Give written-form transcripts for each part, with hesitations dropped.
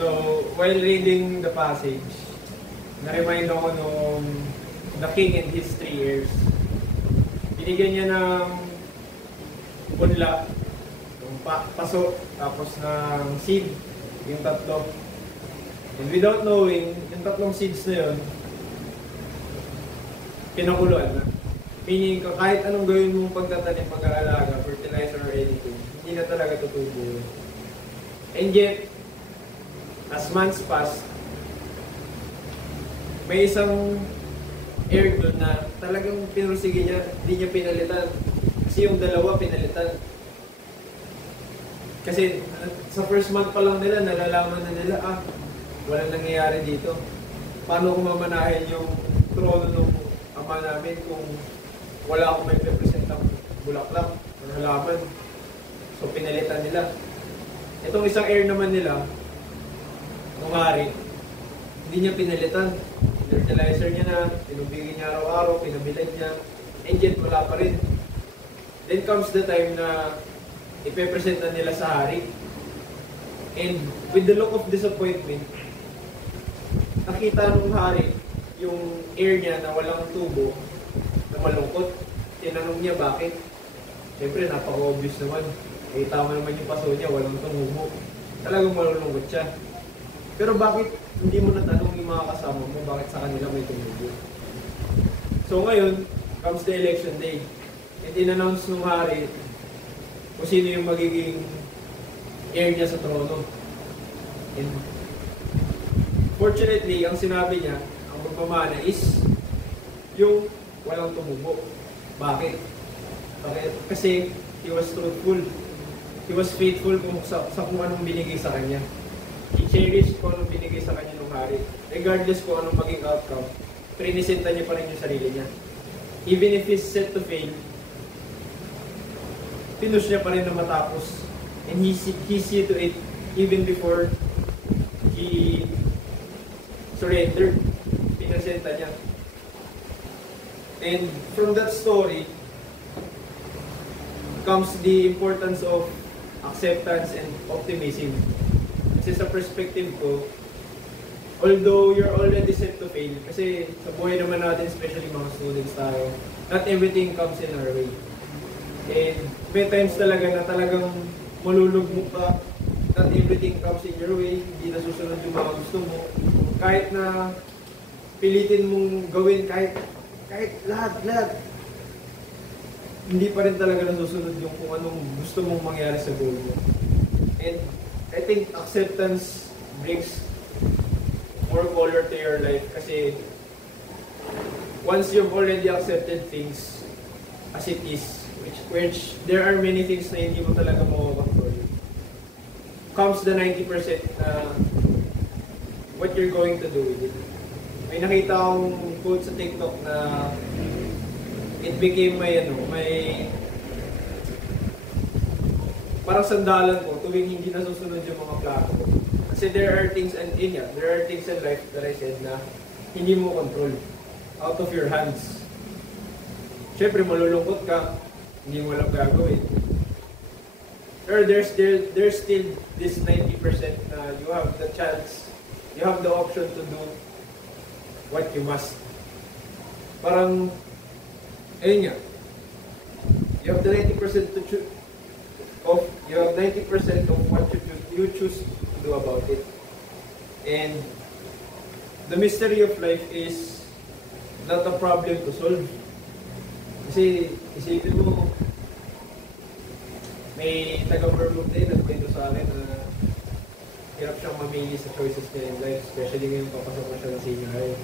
So, while reading the passage, na-remind ako nung the king and his 3 heirs. Binigyan niya ng punla, ng paso, tapos ng seed, yung 3. And without knowing, yung 3 seeds na yun, pinakuluan na. Meaning, kahit anong gawin mong pagtatanim, pag-aalaga, fertilizer or anything, hindi na talaga tutubo. And yet, as months passed, may isang heir doon na talagang pinursige niya, hindi niya pinalitan. Kasi yung 2 pinalitan. Kasi sa first month pa lang nila, nalalaman na nila, walang nangyayari dito. Paano ko mamanahin yung trono ng ama namin kung wala akong may representang bulaklak o halaman. So pinalitan nila. Itong isang heir naman nila, nung hari, hindi niya pinalitan. Fertilizer niya na, pinubigyan niya araw-araw, pinabilan niya, and yet wala pa rin. Then comes the time na ipepresent na nila sa hari. And with the look of disappointment, nakita nung hari yung heir niya na walang tubo, na malungkot. Tinanong niya bakit. Siyempre, napaka-obvious naman. Tama naman yung paso niya, walang tumubo. Talagang malulungkot siya. Pero bakit hindi mo natanong yung mga kasama mo bakit sa kanila may tumubo? So ngayon, comes the election day. And in-announce nung hari kung sino yung magiging heir niya sa trono. And fortunately, ang sinabi niya, ang magpamana is yung walang tumubo. Bakit? Kasi he was truthful. He was faithful sa kung anong binigay sa kanya. He cherished kung anong binigay sa kanya ng hari. Regardless kung anong maging outcome, prinisenta niya pa rin yung sarili niya. Even if he's set to fail, pinush niya pa rin na matapos. And he see to it even before he surrendered. Pinasenta niya. And from that story comes the importance of acceptance and optimism. Kasi sa perspective ko, although you're already set to fail, kasi sa buhay naman natin, especially mga students tayo, not everything comes in our way. And may times talaga na talagang malulugmok ka, not everything comes in your way, hindi nasusunod yung mga gusto mo. Kahit na pilitin mong gawin, kahit lahat, hindi pa rin talaga nasusunod yung kung anong gusto mong mangyari sa goal mo. And I think acceptance brings more color to your life kasi once you've already accepted things as it is, which there are many things na hindi mo talaga makakontrol, comes the 90% na what you're going to do with it. May nakita akong quote sa TikTok na it became may parang sandalan ko tuwing hindi nasusunod yung mga plano ko. Kasi there are things in life that I said na hindi mo control. Out of your hands. Siyempre, malulungkot ka, hindi mo alam gagawin. Or there's still this 90% na you have the chance, you have the option to do what you must. Parang, ayun nga, you have the 90% to choose. You have 90% of what you choose to do about it. And the mystery of life is not a problem to solve. Kasi isipin mo, may taga-Vermont din nagkwento sa akin na hirap siyang mamili sa choices niya in life, especially ngayon papasok na siya ng senior high.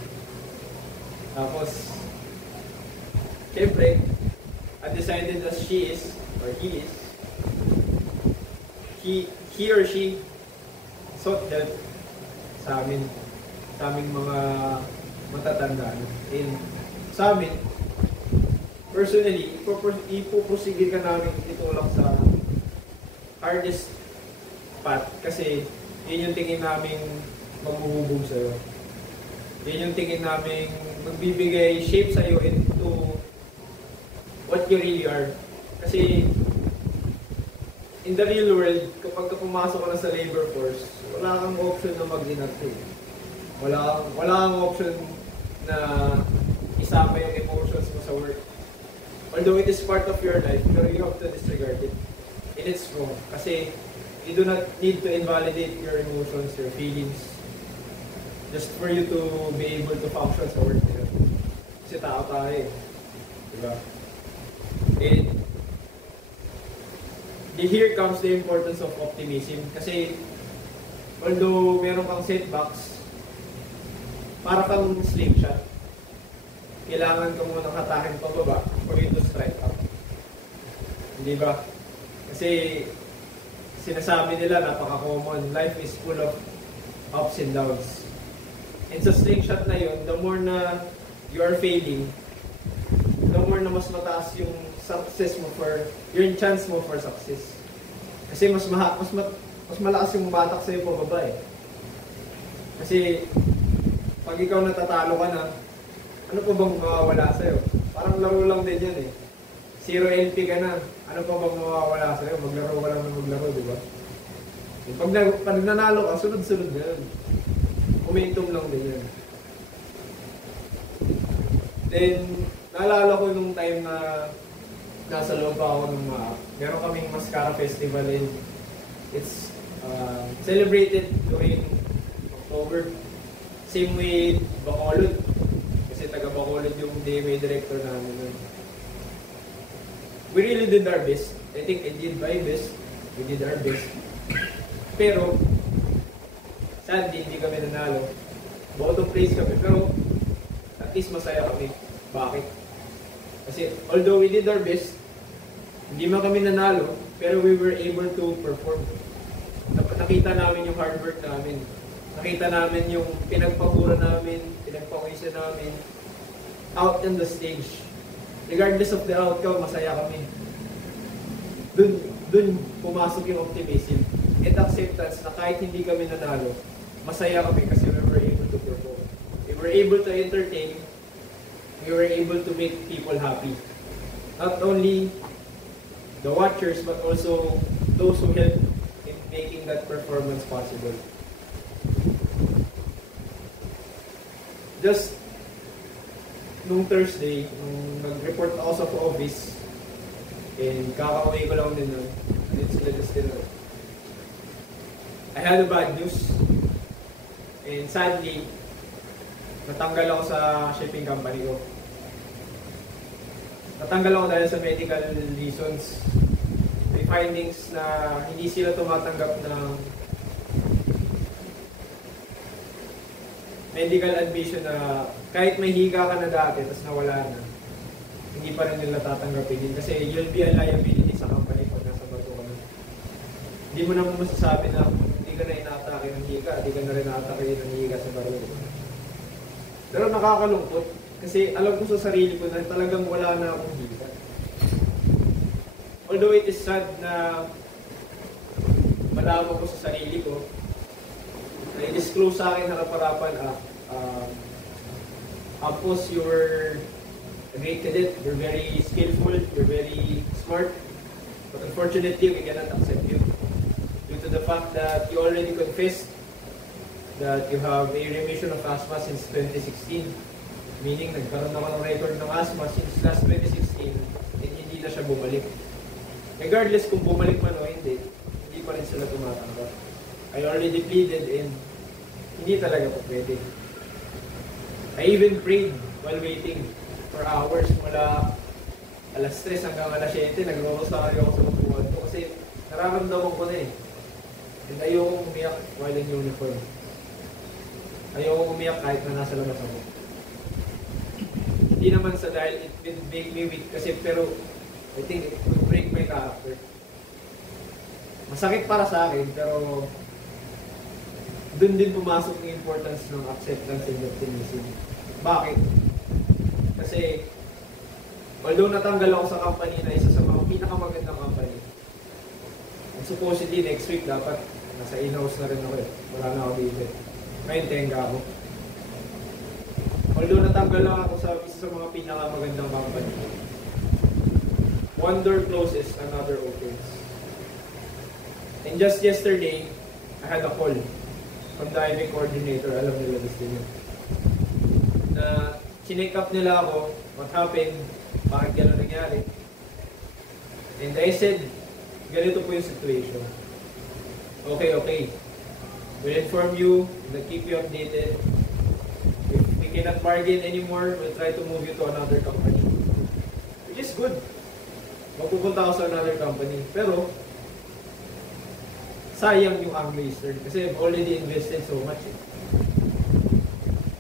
Tapos, siyempre, undecided as she is, or he is, he or she sought help sa aming mga matatanda. And sa amin, personally, ipupursige ka namin itulak sa hardest path kasi yun yung tingin namin maghuhubog sa'yo. Yun yung tingin namin magbibigay shape sa'yo into what you really are. Kasi in the real world, kapag ka pumasok ka na sa labor force, wala kang option na mag-inactive. Wala kang option na isama yung emotions mo sa work. Although it is part of your life, pero you have to disregard it. And it's wrong. Kasi you do not need to invalidate your emotions, your feelings, just for you to be able to function sa work. Kasi tao tayo eh. Diba? And here comes the importance of optimism. Kasi although meron kang setbacks, para kang slingshot. Kailangan ka muna hatakin pababa for you to strike up. Hindi ba? Kasi sinasabi nila, napaka-common, life is full of ups and downs. And sa slingshot na yun, the more na you are failing, the more na mas mataas yung success mo yung chance mo for success. Kasi mas malakas yung matak sa'yo pababa eh. Kasi pag ikaw natatalo ka na, ano pa bang mawawala sa'yo? Parang laro lang din yan eh. 0 LP ka na, ano pa bang mawawala sa'yo? Maglaro ka lang na maglaro, di ba? Pag nanalo ka, sunod-sunod na yun. Momentum lang din yan. Then, naalala ko nung time na nasa loob ako ng meron kaming Mascara Festival and it's celebrated during October. Same with Bacolod. Kasi taga Bacolod yung DMA director namin. We really did our best. I think I did my best. We did our best. Pero, sadly, hindi kami nanalo. Bottom place kami. Pero, at least masaya kami. Bakit? Kasi, although we did our best, hindi man kami nanalo, pero we were able to perform. Nakita namin yung hard work namin. Nakita namin yung pinagpapura namin, pinagpawisan namin out in the stage. Regardless of the outcome, masaya kami. Dun pumasok yung optimism and acceptance na kahit hindi kami nanalo, masaya kami kasi we were able to perform. We were able to entertain. We were able to make people happy. Not only the watchers, but also those who helped in making that performance possible. Just nung Thursday, nung nag-report ako sa office, and kakauwi ko lang din nun, I had a bad news. And sadly, natanggal ako sa shipping company ko. Natanggal ako dahil sa medical reasons. May findings na hindi sila tumatanggap ng medical admission na kahit may higa ka na dati, tapos nawala na, hindi pa rin nila tatanggapin din. Kasi you'll be a liability sa company pag nasa bato ka na. Hindi mo naman masasabi na hindi ka na inaatake ng higa, hindi ka na rin inaatake ng higa sa baro. Pero nakakalungkot. Kasi alam ko sa sarili ko na talagang wala na akong higa. Although it is sad na malaman ko sa sarili ko, na i-disclose sa akin harap-harapan, Ampos, you're a great cadet, you're very skillful, you're very smart, but unfortunately, we cannot accept you due to the fact that you already confessed that you have a remission of asthma since 2016. Meaning, nagkaroon naman ng record ng asthma since last 2016 and hindi na siya bumalik. Regardless kung bumalik man o hindi pa rin sila tumatanggap. I already pleaded and hindi talaga po pwede. I even prayed while waiting for hours mula alas 3 hanggang alas 7. Nagro-rosaryo ako sa upuan ko kasi nararamdaman ko na eh. And ayokong umiyak while in uniform. Ayokong umiyak kahit na nasa labas ako. Hindi naman sa dahil it will make me weak kasi pero I think it will break my character. Masakit para sa akin pero dun din pumasok yung importance ng acceptance and optimism. Bakit? Kasi although natanggal ako sa company na isa sa mga pinakamagandang company, supposedly next week dapat nasa in-house na rin ako eh. Wala na ako dito. Ngayon tenga ako. Although natanggal lang ako sa isa sa mga pinakamagandang company, one door closes, another opens. And just yesterday, I had a call from the IB coordinator. Alam nila gusto niya. Na chinek up nila ako, what happened, bakit gano'n nangyari. And I said, ganito po yung situation. Okay. We'll inform you, we'll keep you updated. If we cannot bargain anymore, we'll try to move you to another company. Which is good. Magpupunta ako sa another company. Pero, sayang yung Anglo-Eastern kasi I've already invested so much.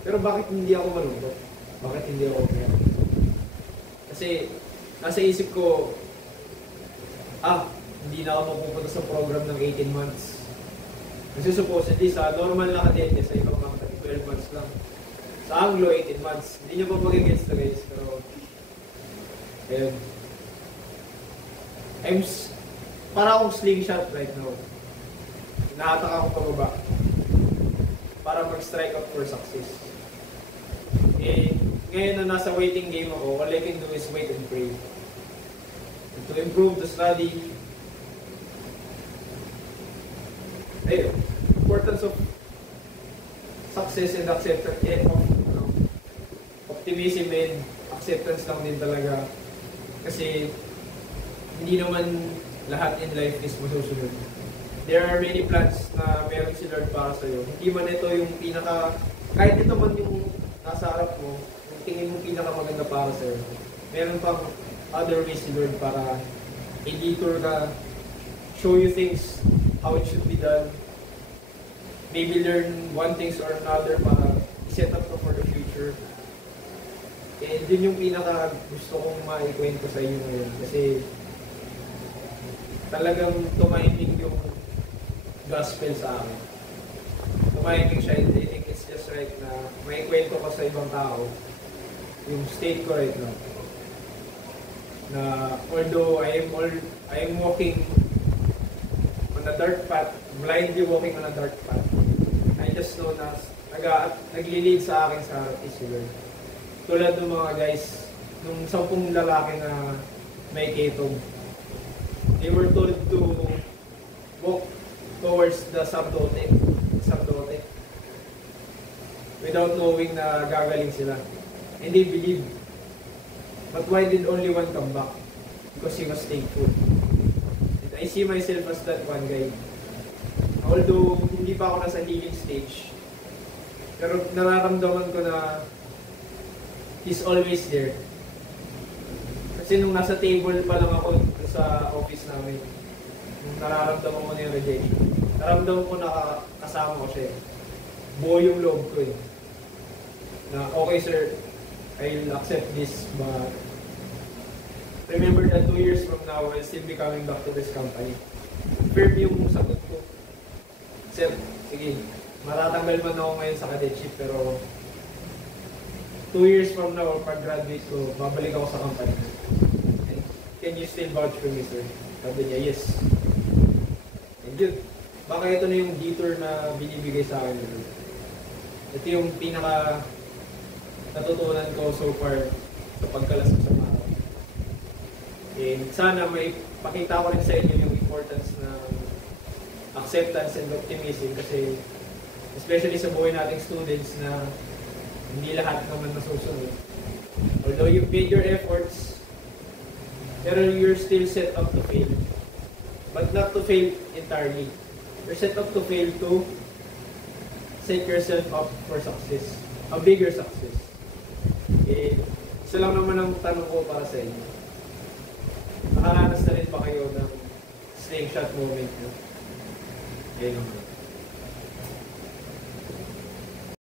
Pero bakit hindi ako malungkot? Bakit hindi ako okay? Kasi, nasa isip ko, hindi na ako mapupunta sa program ng 18 months. Kasi supposedly sa normal na kadete sa ibang company, 12 months lang. Sa Anglo, 18 months. Hindi nyo pa magigets na guys, pero ayun. Para akong slingshot right now. Nahatak ako pababa para mag-strike out for success. Ngayon na nasa waiting game ako, all I can do is wait and pray. And to improve the study, importance of success and acceptance, optimism and acceptance lang din talaga. Kasi hindi naman lahat in life is masusunod. There are many plans na meron si Lord para sa'yo. Hindi man ito yung kahit ito man yung nasa harap mo, yung tingin mo pinakamaganda para sa'yo. Meron pang other ways si Lord para i-detour ka, show you things, how it should be done. Maybe learn one things or another para set up ka for the future. Yun yung gusto kong maikwento sa inyo ngayon. Kasi talagang tumahimik yung gospel sa akin. Tumahimik siya. I think it's just right na maikwento ko sa ibang tao yung state ko right now. Na although I am walking on a dark path, blindly walking on a dark path, I just know na nagli-lead sa akin sa harap is Lord. Tulad ng mga guys, nung 10 lalaki na may ketong, they were told to walk towards the Sabdote without knowing na gagaling sila. And they believed. But why did only one come back? Because he was thankful. And I see myself as that one guy. Although hindi pa ako nasa healing stage, pero nararamdaman ko na He's always there. Kasi nung nasa table pa lang ako sa office namin, nung nararamdaman ko na yung rejection, nararamdaman ko na kasama ko siya. Buo yung loob ko eh. Na okay sir, I'll accept this, but remember that 2 years from now, I'll still be coming back to this company. Firm yung sagot ko. Sir, sige, matatanggal man ako ngayon sa cadetship, pero 2 years from now, pag-graduate ko, babalik ako sa company. And can you still vouch for me, sir? Sabi niya, yes. And yun, baka ito na yung detour na binibigay sa akin. Ito yung pinaka natutunan ko so far sa pagkalasok sa tao. And sana may pakita ko rin sa inyo yung importance ng acceptance and optimism, kasi especially sa buhay nating students na hindi lahat naman masusunod. Although you've made your efforts, pero you're still set up to fail. But not to fail entirely. You're set up to fail to set yourself up for success. A bigger success. Isa lang naman ang tanong ko para sa inyo. Nakaranas na rin ba kayo ng slingshot moment nyo? Ayun naman.